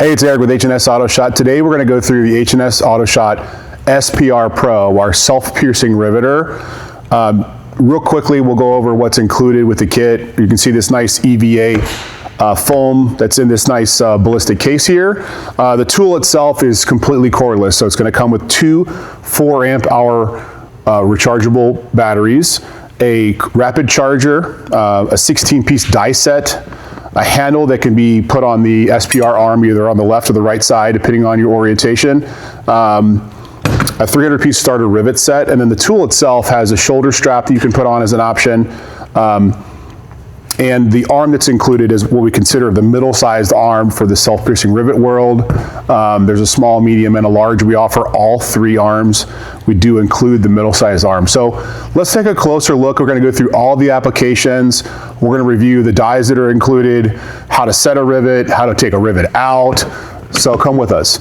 Hey, it's Eric with H&S Auto Shot. Today we're going to go through the H&S Auto Shot SPR-Pro, our self-piercing riveter. Real quickly, we'll go over what's included with the kit. You can see this nice EVA foam that's in this nice ballistic case here. The tool itself is completely cordless, so it's going to come with two 4 amp hour rechargeable batteries, a rapid charger, a 16-piece die set, a handle that can be put on the SPR arm either on the left or the right side depending on your orientation, a 300-piece starter rivet set, and then the tool itself has a shoulder strap that you can put on as an option, and the arm that's included is what we consider the middle-sized arm for the self-piercing rivet world. There's a small, medium, and a large. We offer all 3 arms. We do include the middle-sized arm. So let's take a closer look. We're going to go through all the applications. We're going to review the dies that are included, how to set a rivet, how to take a rivet out. So come with us.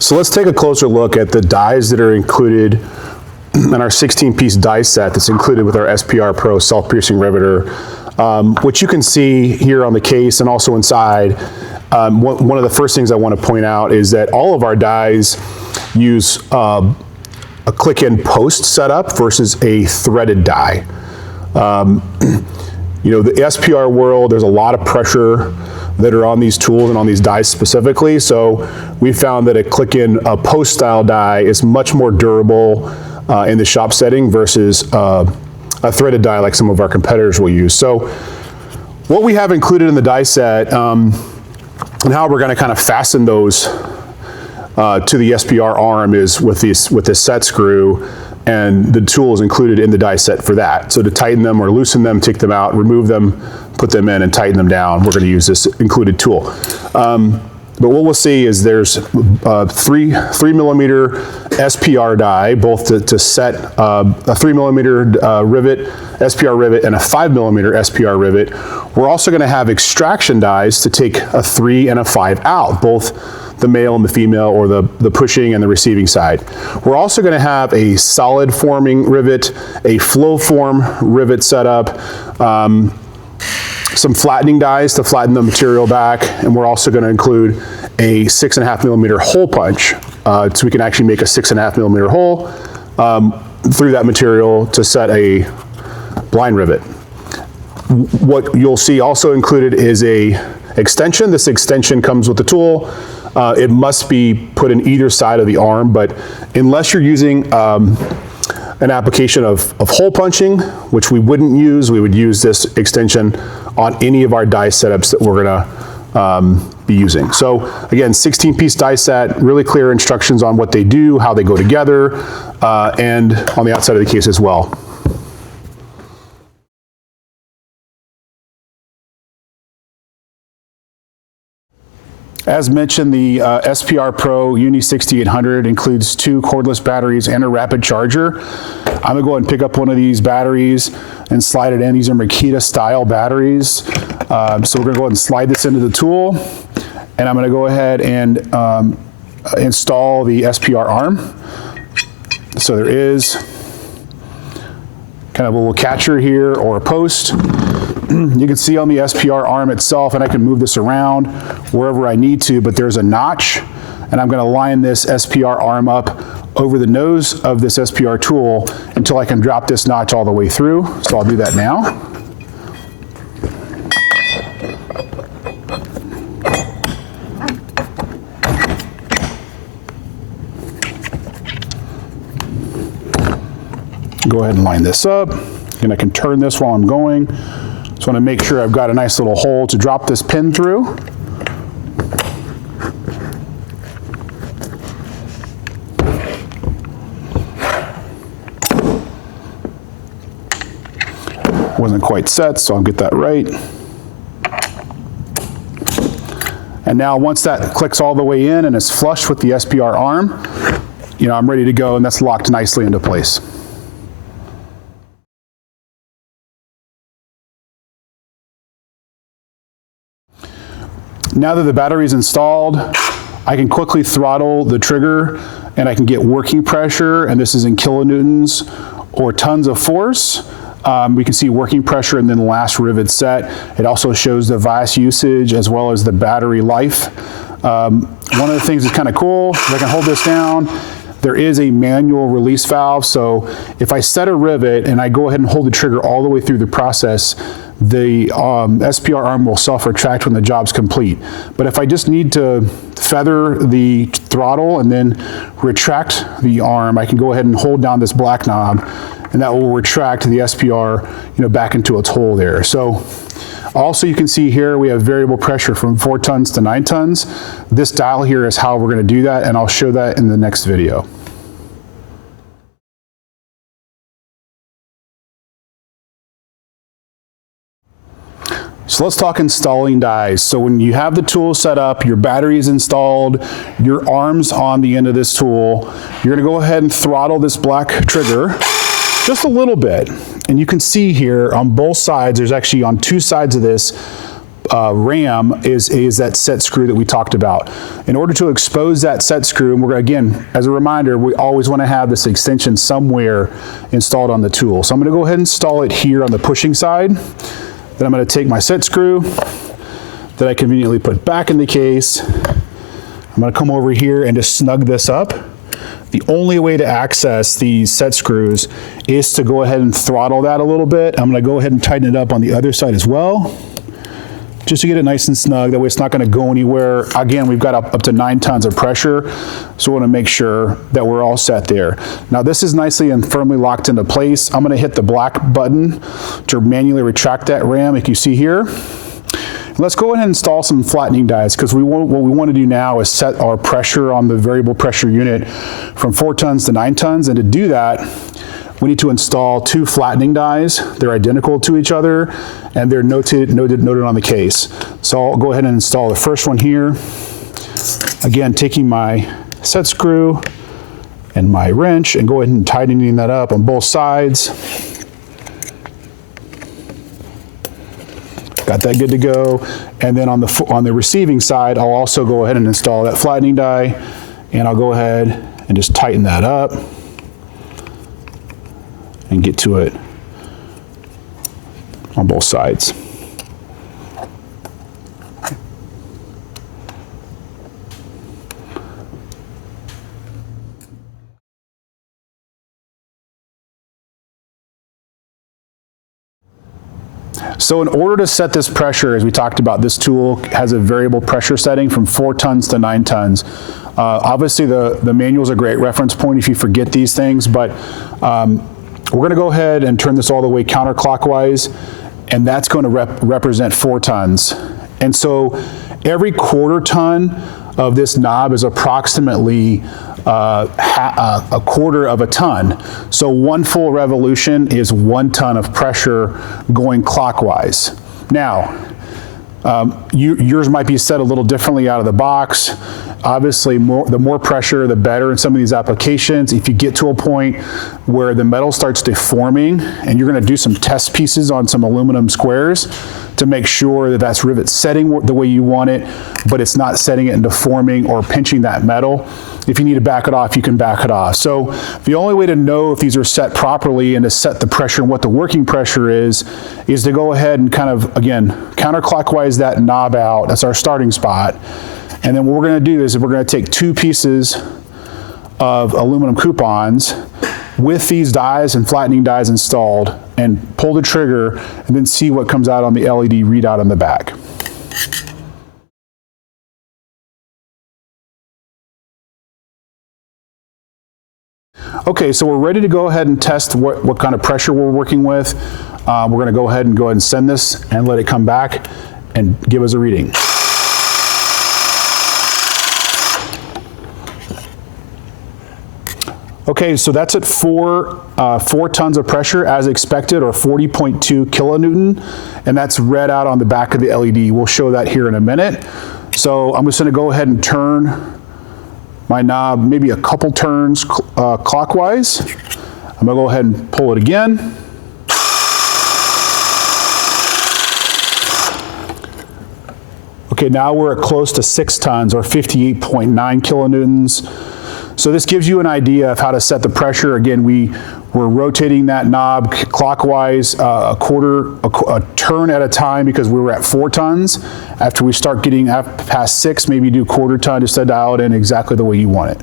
So let's take a closer look at the dies that are included in our 16-piece die set that's included with our SPR-Pro Self-Piercing Riveter. What you can see here on the case and also inside, one of the first things I want to point out is that all of our dies use a click-in post setup versus a threaded die. You know, the SPR world, there's a lot of pressure that are on these tools and on these dies specifically. So we found that a click-in post style die is much more durable in the shop setting versus a threaded die like some of our competitors will use. So what we have included in the die set and how we're going to kind of fasten those to the SPR arm is with this set screw, and the tool is included in the die set for that. So to tighten them or loosen them, take them out, remove them, put them in and tighten them down, we're going to use this included tool. But what we'll see is there's a 3mm SPR die, both to set a 3mm rivet, SPR rivet, and a 5mm SPR rivet. We're also going to have extraction dies to take a 3 and a 5 out, both the male and the female, or the pushing and the receiving side. We're also going to have a solid forming rivet, a flow form rivet setup, some flattening dies to flatten the material back, and we're also going to include a 6.5mm hole punch, so we can actually make a 6.5mm hole through that material to set a blind rivet. What you'll see also included is a extension. This extension comes with the tool. It must be put in either side of the arm, but unless you're using an application of hole punching, which we wouldn't use, we would use this extension on any of our die setups that we're gonna be using. So again, 16-piece die set, really clear instructions on what they do, how they go together, and on the outside of the case as well. As mentioned, the SPR-Pro Uni 6800 includes 2 cordless batteries and a rapid charger. I'm gonna go ahead and pick up one of these batteries and slide it in. These are Makita style batteries. So we're gonna go ahead and slide this into the tool, and I'm gonna go ahead and install the SPR arm. So there is kind of a little catcher here or a post. You can see on the SPR arm itself, and I can move this around wherever I need to, but there's a notch, and I'm going to line this SPR arm up over the nose of this SPR tool until I can drop this notch all the way through. So I'll do that now. Go ahead and line this up, and I can turn this while I'm going. Just want to make sure I've got a nice little hole to drop this pin through. Wasn't quite set, so I'll get that right. And now once that clicks all the way in and is flush with the SPR arm, you know, I'm ready to go, and that's locked nicely into place. Now that the battery is installed, I can quickly throttle the trigger and I can get working pressure, and this is in kilonewtons, or tons of force. We can see working pressure and then the last rivet set. It also shows the vise usage as well as the battery life. One of the things that's kind of cool, if I can hold this down, there is a manual release valve. So if I set a rivet and I go ahead and hold the trigger all the way through the process, the SPR arm will self-retract when the job's complete. But if I just need to feather the throttle and then retract the arm, I can go ahead and hold down this black knob, and that will retract the SPR, back into its hole there. So also you can see here we have variable pressure from 4 tons to 9 tons. This dial here is how we're going to do that, and I'll show that in the next video. So let's talk installing dies. So when you have the tool set up, your battery is installed, your arm's on the end of this tool, you're going to go ahead and throttle this black trigger just a little bit. And you can see here on both sides, there's actually on 2 sides of this ram is that set screw that we talked about. In order to expose that set screw, and we're again, as a reminder, we always want to have this extension somewhere installed on the tool. So I'm going to go ahead and install it here on the pushing side. Then I'm going to take my set screw that I conveniently put back in the case. I'm going to come over here and just snug this up. The only way to access these set screws is to go ahead and throttle that a little bit. I'm going to go ahead and tighten it up on the other side as well, just to get it nice and snug. That way it's not going to go anywhere. Again, we've got up to 9 tons of pressure, so we want to make sure that we're all set there. Now this is nicely and firmly locked into place. I'm going to hit the black button to manually retract that ram, like you see here. Let's go ahead and install some flattening dies, because what we want to do now is set our pressure on the variable pressure unit from 4 tons to 9 tons. And to do that, we need to install 2 flattening dies. They're identical to each other, and they're noted on the case. So I'll go ahead and install the first one here. Again, taking my set screw and my wrench and go ahead and tightening that up on both sides. Got that good to go. And then on the receiving side, I'll also go ahead and install that flattening die, and I'll go ahead and just tighten that up and get to it on both sides. So in order to set this pressure, as we talked about, this tool has a variable pressure setting from 4 tons to 9 tons. Obviously the manual's a great reference point if you forget these things, but we're going to go ahead and turn this all the way counterclockwise, and that's going to represent 4 tons. And so every 1/4 ton of this knob is approximately a 1/4 of a ton. So 1 full revolution is 1 ton of pressure going clockwise. Now, yours might be set a little differently out of the box. Obviously, the more pressure, the better in some of these applications. If you get to a point where the metal starts deforming, and you're going to do some test pieces on some aluminum squares to make sure that that's rivet setting the way you want it, but it's not setting it and deforming or pinching that metal. If you need to back it off, you can back it off. So the only way to know if these are set properly and to set the pressure and what the working pressure is to go ahead and kind of, again, counterclockwise that knob out. That's our starting spot. And then what we're going to do is we're going to take 2 pieces of aluminum coupons with these dies and flattening dies installed and pull the trigger and then see what comes out on the LED readout on the back. Okay, so we're ready to go ahead and test what kind of pressure we're working with. We're going to go ahead and send this and let it come back and give us a reading. Okay, so that's at 4 tons of pressure as expected, or 40.2 kilonewton, and that's read out on the back of the LED. We'll show that here in a minute. So I'm just going to go ahead and turn my knob maybe a couple turns clockwise. I'm going to go ahead and pull it again. Okay, now we're at close to 6 tons, or 58.9 kilonewtons. So this gives you an idea of how to set the pressure. Again, we're rotating that knob clockwise a turn at a time because we were at 4 tons. After we start getting past 6, maybe do quarter ton just to dial it in exactly the way you want it.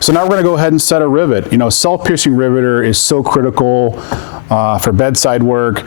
So now we're going to go ahead and set a rivet. You know, self-piercing riveter is so critical for bedside work,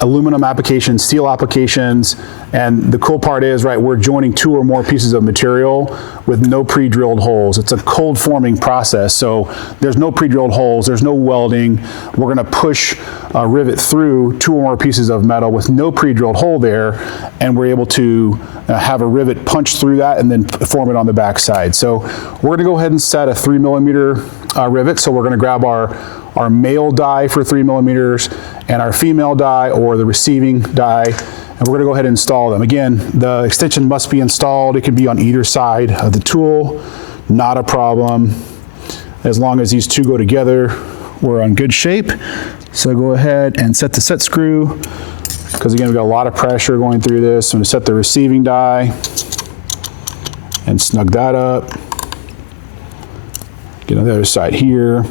aluminum applications, steel applications, and the cool part is, right, we're joining 2 or more pieces of material with no pre-drilled holes. It's a cold forming process, so there's no pre-drilled holes, there's no welding. We're going to push a rivet through 2 or more pieces of metal with no pre-drilled hole there, and we're able to have a rivet punch through that and then form it on the back side. So we're going to go ahead and set a 3mm rivet. So we're going to grab our male die for 3 millimeters and our female die or the receiving die, and we're going to go ahead and install them. Again, the extension must be installed. It can be on either side of the tool, not a problem. As long as these 2 go together, we're on good shape. So go ahead and set the set screw, because again, we've got a lot of pressure going through this. I'm going to set the receiving die and snug that up. Get on the other side here.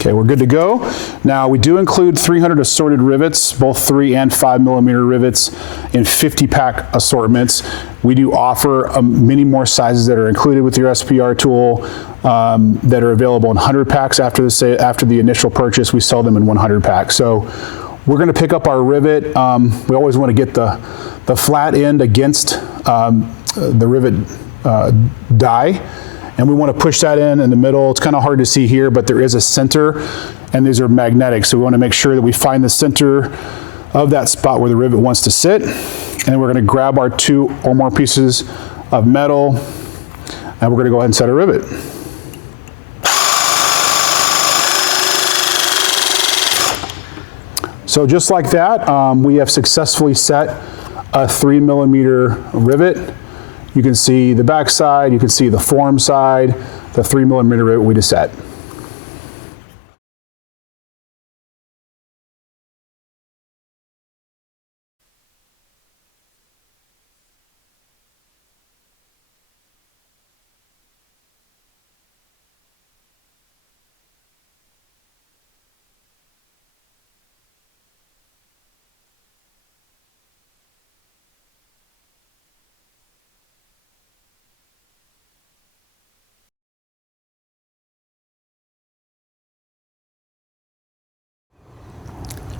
Okay, we're good to go. Now we do include 300 assorted rivets, both 3 and 5 millimeter rivets in 50-pack assortments. We do offer many more sizes that are included with your SPR tool that are available in 100 packs after the initial purchase. We sell them in 100 packs. So we're going to pick up our rivet. We always want to get the flat end against the rivet die. And we want to push that in the middle. It's kind of hard to see here, but there is a center, and these are magnetic. So we want to make sure that we find the center of that spot where the rivet wants to sit. And then we're going to grab our 2 or more pieces of metal, and we're going to go ahead and set a rivet. So just like that, we have successfully set a 3 millimeter rivet. You can see the back side, you can see the form side, the 3 millimeter rivet we just set.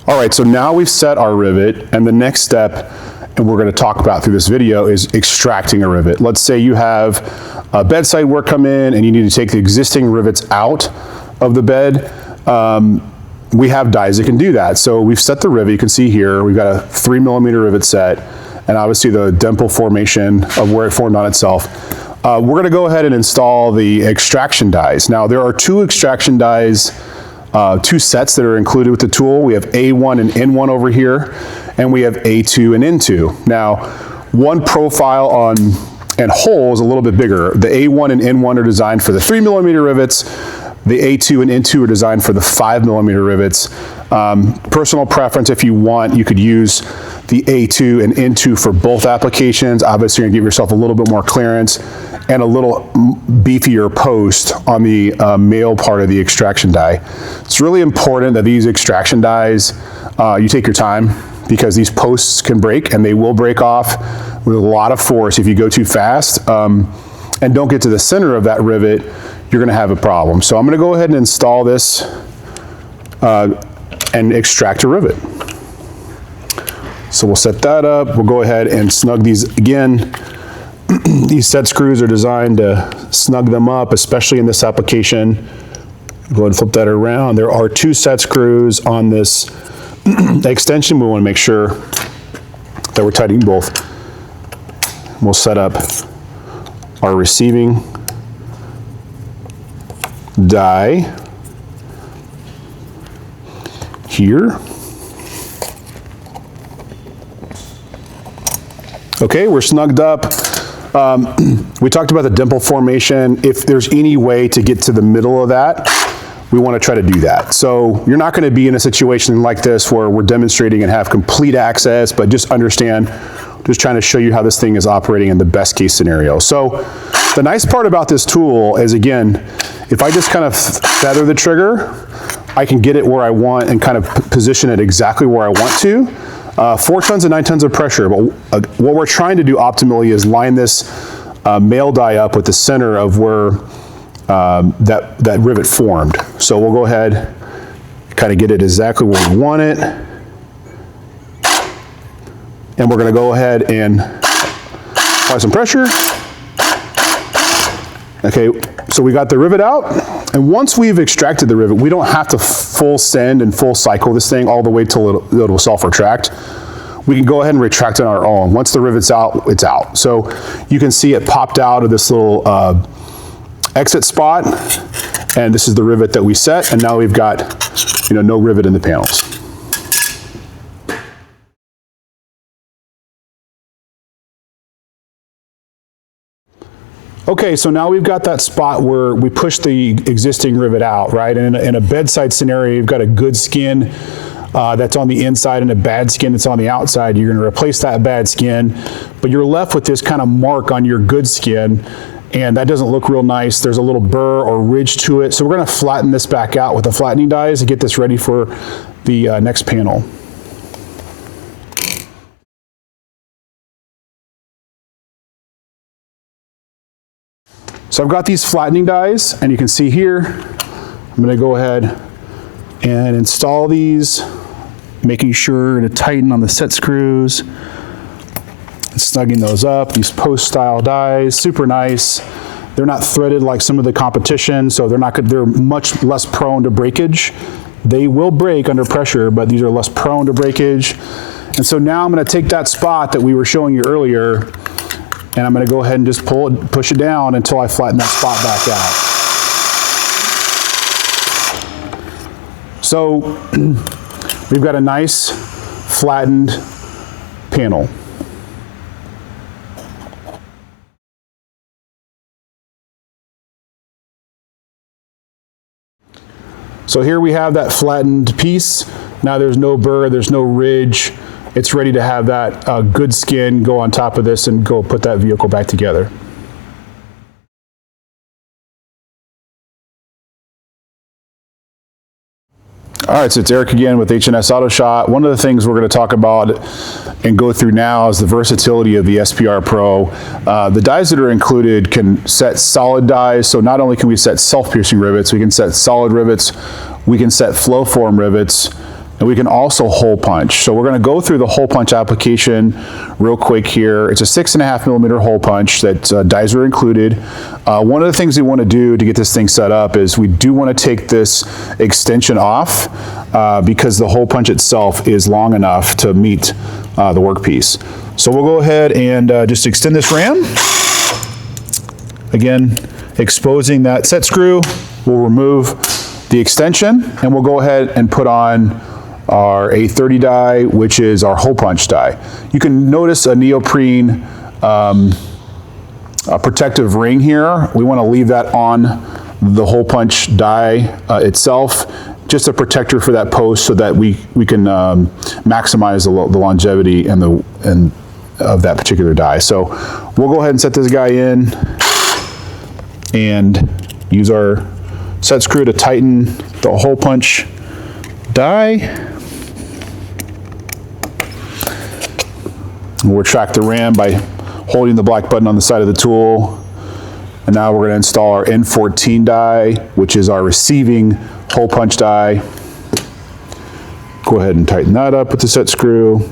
All right, so now we've set our rivet, and the next step, and we're going to talk about through this video, is extracting a rivet. Let's say you have a bedside work come in and you need to take the existing rivets out of the bed. We have dies that can do that. So we've set the rivet. You can see here we've got a 3 millimeter rivet set, and obviously the dimple formation of where it formed on itself. We're going to go ahead and install the extraction dies. Now there are 2 extraction dies, 2 sets that are included with the tool. We have A1 and N1 over here, and we have A2 and N2. Now, one profile on and hole is a little bit bigger. The A1 and N1 are designed for the 3 millimeter rivets. The A2 and N2 are designed for the 5 millimeter rivets. Personal preference, if you want, you could use the A2 and N2 for both applications. Obviously, you're gonna give yourself a little bit more clearance and a little beefier post on the male part of the extraction die. It's really important that these extraction dies, you take your time, because these posts can break, and they will break off with a lot of force if you go too fast and don't get to the center of that rivet. You're going to have a problem. So I'm going to go ahead and install this and extract a rivet. So we'll set that up. We'll go ahead and snug these again. These set screws are designed to snug them up, especially in this application. Go ahead and flip that around. There are 2 set screws on this extension. We want to make sure that we're tightening both. We'll set up our receiving die here. Okay, we're snugged up. We talked about the dimple formation. If there's any way to get to the middle of that, we want to try to do that. So you're not going to be in a situation like this where we're demonstrating and have complete access, but just understand, just trying to show you how this thing is operating in the best case scenario. So the nice part about this tool is, again, if I just kind of feather the trigger, I can get it where I want and kind of position it exactly where I want to. 4 tons and 9 tons of pressure, but what we're trying to do optimally is line this male die up with the center of where that rivet formed. So we'll go ahead, kind of get it exactly where we want it. And we're going to go ahead and apply some pressure. Okay, so we got the rivet out. And once we've extracted the rivet, we don't have to full send and full cycle this thing all the way till it'll self-retract. We can go ahead and retract it on our own. Once the rivet's out, it's out. So you can see it popped out of this little exit spot, and this is the rivet that we set, and now we've got, no rivet in the panels. Okay, so now we've got that spot where we push the existing rivet out, right? And in a bedside scenario, you've got a good skin that's on the inside and a bad skin that's on the outside. You're gonna replace that bad skin, but you're left with this kind of mark on your good skin, and that doesn't look real nice. There's a little burr or ridge to it. So we're gonna flatten this back out with the flattening dies to get this ready for the next panel. So I've got these flattening dies, and you can see here, I'm gonna go ahead and install these, making sure to tighten on the set screws, and snugging those up. These post style dies, super nice. They're not threaded like some of the competition, so they're much less prone to breakage. They will break under pressure, but these are less prone to breakage. And so now I'm gonna take that spot that we were showing you earlier, and I'm going to go ahead and just push it down until I flatten that spot back out. So we've got a nice flattened panel. So here we have that flattened piece. Now there's no burr, there's no ridge. It's ready to have that good skin go on top of this and go put that vehicle back together. All right, so it's Eric again with H&S Auto Shop. One of the things we're going to talk about and go through now is the versatility of the SPR Pro. The dies that are included can set solid dies, so not only can we set self-piercing rivets, we can set solid rivets, we can set flow form rivets, and we can also hole punch. So we're going to go through the hole punch application real quick here. It's a 6.5mm hole punch that dies are included. One of the things we want to do to get this thing set up is we do want to take this extension off because the hole punch itself is long enough to meet the workpiece. So we'll go ahead and just extend this ram. Again, exposing that set screw. We'll remove the extension, and we'll go ahead and put on our A30 die, which is our hole punch die. You can notice a neoprene a protective ring here. We want to leave that on the hole punch die itself, just a protector for that post so that we can maximize the longevity and of that particular die. So we'll go ahead and set this guy in and use our set screw to tighten the hole punch die. We'll retract the ram by holding the black button on the side of the tool. And now we're going to install our N14 die, which is our receiving hole punch die. Go ahead and tighten that up with the set screw.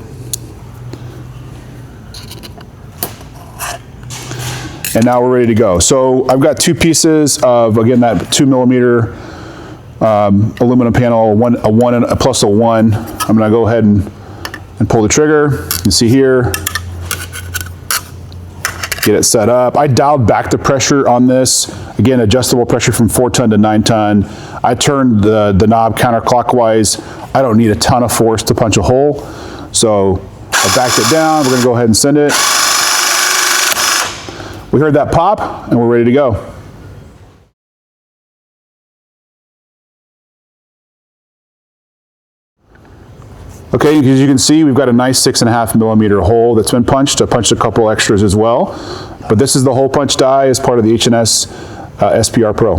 And now we're ready to go. So I've got two pieces of, again, that 2mm aluminum panel, a 1 and plus a 1. I'm going to go ahead and pull the trigger. You can see here, get it set up. I dialed back the pressure on this. Again, adjustable pressure from 4 ton to 9 ton. I turned the knob counterclockwise. I don't need a ton of force to punch a hole. So I backed it down. We're gonna go ahead and send it. We heard that pop and we're ready to go. Okay, as you can see, we've got a nice 6.5 millimeter hole that's been punched. I punched a couple extras as well, but this is the hole punch die as part of the H&S SPR Pro.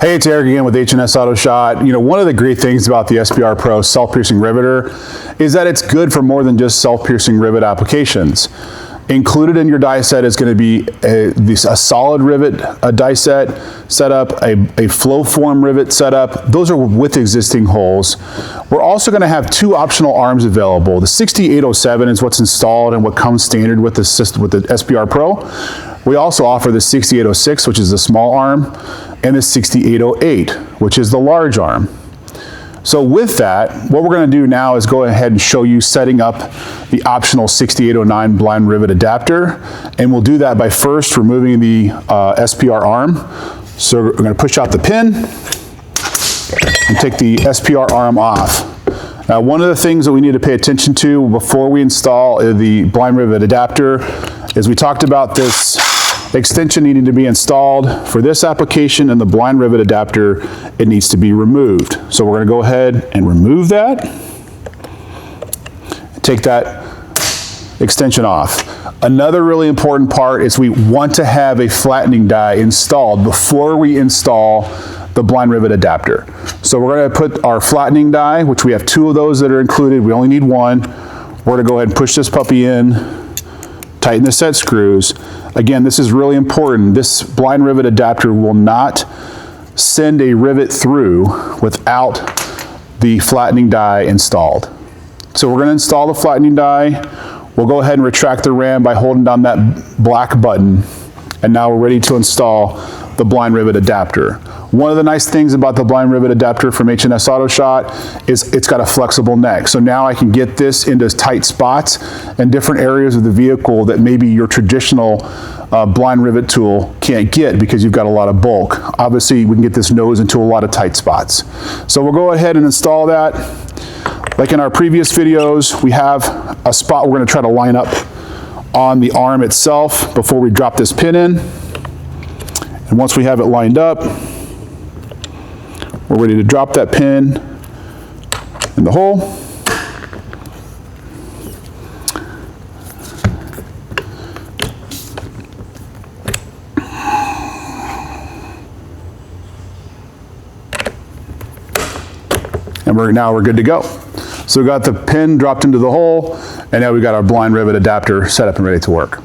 Hey, it's Eric again with H&S Auto Shot. You know, one of the great things about the SPR Pro Self-Piercing Riveter is that it's good for more than just self-piercing rivet applications. Included in your die set is going to be a solid rivet die set setup, a flow form rivet setup. Those are with existing holes. We're also going to have 2 optional arms available. The 6807 is what's installed and what comes standard with the system, with the SPR Pro. We also offer the 6806, which is the small arm, and the 6808, which is the large arm. So with that, what we're going to do now is go ahead and show you setting up the optional 6809 Blind Rivet Adapter, and we'll do that by first removing the SPR arm. So we're going to push out the pin and take the SPR arm off. Now, one of the things that we need to pay attention to before we install the Blind Rivet Adapter is we talked about this extension needing to be installed. For this application and the Blind Rivet Adapter, it needs to be removed. So we're going to go ahead and remove that. Take that extension off. Another really important part is we want to have a flattening die installed before we install the Blind Rivet Adapter. So we're going to put our flattening die, which we have 2 of those that are included. We only need 1. We're going to go ahead and push this puppy in, tighten the set screws. Again, this is really important. This Blind Rivet Adapter will not send a rivet through without the flattening die installed. So we're going to install the flattening die. We'll go ahead and retract the ram by holding down that black button. And now we're ready to install the Blind Rivet Adapter. One of the nice things about the Blind Rivet Adapter from H&S Auto Shot is it's got a flexible neck. So now I can get this into tight spots and different areas of the vehicle that maybe your traditional blind rivet tool can't get because you've got a lot of bulk. Obviously, we can get this nose into a lot of tight spots. So we'll go ahead and install that. Like in our previous videos, we have a spot we're going to try to line up on the arm itself before we drop this pin in. And once we have it lined up, we're ready to drop that pin in the hole. And now we're good to go. So we got the pin dropped into the hole, and now we got our Blind Rivet Adapter set up and ready to work.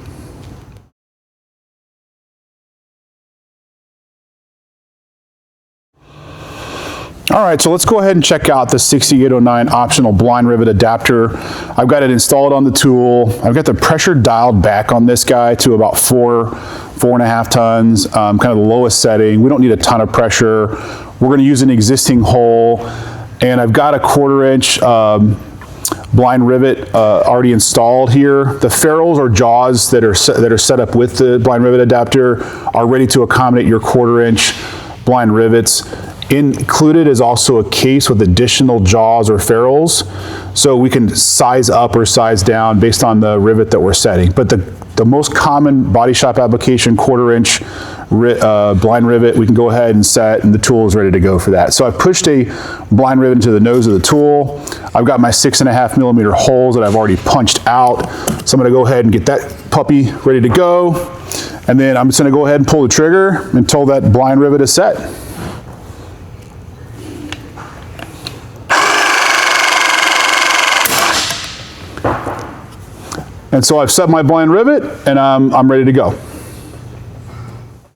All right, so let's go ahead and check out the 6809 optional Blind Rivet Adapter. I've got it installed on the tool. I've got the pressure dialed back on this guy to about 4.5 tons, kind of the lowest setting. We don't need a ton of pressure. We're going to use an existing hole, and I've got a 1/4 inch blind rivet already installed here. The ferrules or jaws that are set up with the Blind Rivet Adapter are ready to accommodate your 1/4 inch blind rivets. Included is also a case with additional jaws or ferrules, so we can size up or size down based on the rivet that we're setting. But the most common body shop application 1/4 inch blind rivet, we can go ahead and set, and the tool is ready to go for that. So I've pushed a blind rivet into the nose of the tool. I've got my 6.5 millimeter holes that I've already punched out. So I'm going to go ahead and get that puppy ready to go. And then I'm just going to go ahead and pull the trigger until that blind rivet is set. And so I've set my blind rivet, and I'm ready to go.